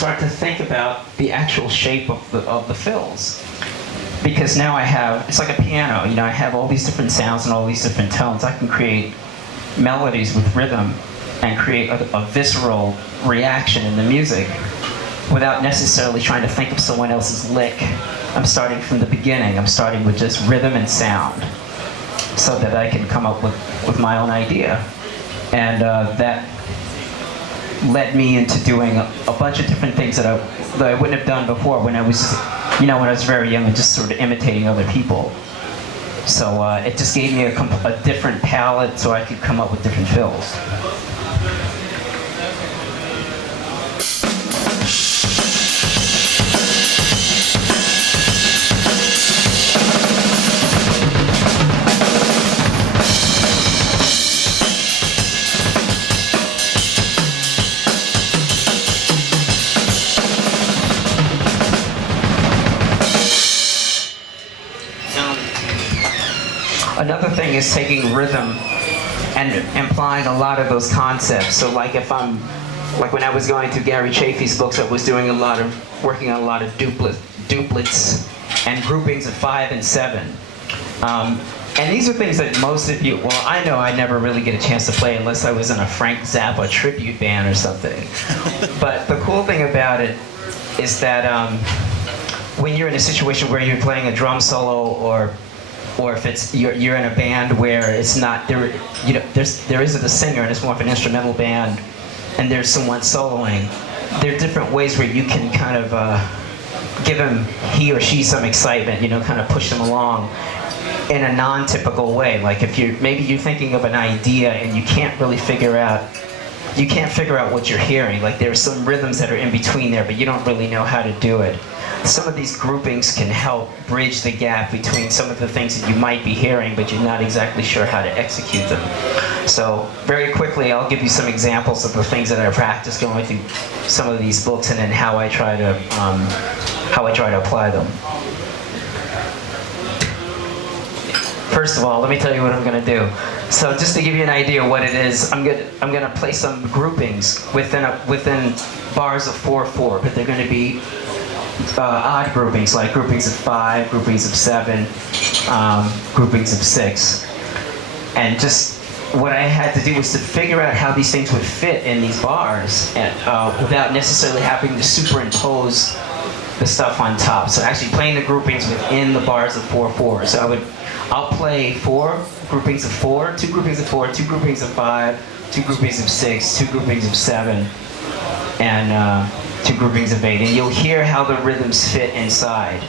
start to think about the actual shape of the fills. Because now I have, it's like a piano, you know, I have all these different sounds and all these different tones. I can create melodies with rhythm and create a visceral reaction in the music without necessarily trying to think of someone else's lick. I'm starting from the beginning. I'm starting with just rhythm and sound so that I can come up with my own idea. And that led me into doing a bunch of different things that I wouldn't have done before when I was, you know, when I was very young and just sort of imitating other people. So it just gave me a different palette so I could come up with different fills. Another thing is taking rhythm and implying a lot of those concepts. So like if I'm, like when I was going through Gary Chaffee's books, I was doing working on a lot of duplets and groupings of 5 and 7. And these are things that most of you, well, I know I never really get a chance to play unless I was in a Frank Zappa tribute band or something. But the cool thing about it is that when you're in a situation where you're playing a drum solo or if it's you're in a band where it's not there, you know, there isn't a singer and it's more of an instrumental band, and there's someone soloing. There are different ways where you can kind of give him, he or she, some excitement. You know, kind of push them along in a non-typical way. Like if maybe you're thinking of an idea and you can't really figure out what you're hearing. Like there's some rhythms that are in between there, but you don't really know how to do it. Some of these groupings can help bridge the gap between some of the things that you might be hearing, but you're not exactly sure how to execute them. So very quickly, I'll give you some examples of the things that I practice going through some of these books, and then how I try to apply them. First of all, let me tell you what I'm going to do. So just to give you an idea of what it is, I'm going to play some groupings within bars of 4/4, but they're going to be odd groupings, like groupings of 5, groupings of 7, groupings of 6. And just what I had to do was to figure out how these things would fit in these bars, and without necessarily having to superimpose the stuff on top. So actually playing the groupings within the bars of 4/4. So I'll play 4 groupings of 4, 2 groupings of 4, 2 groupings of 5, 2 groupings of 6, 2 groupings of 7, and 2 groupings of 8. And you'll hear how the rhythms fit inside.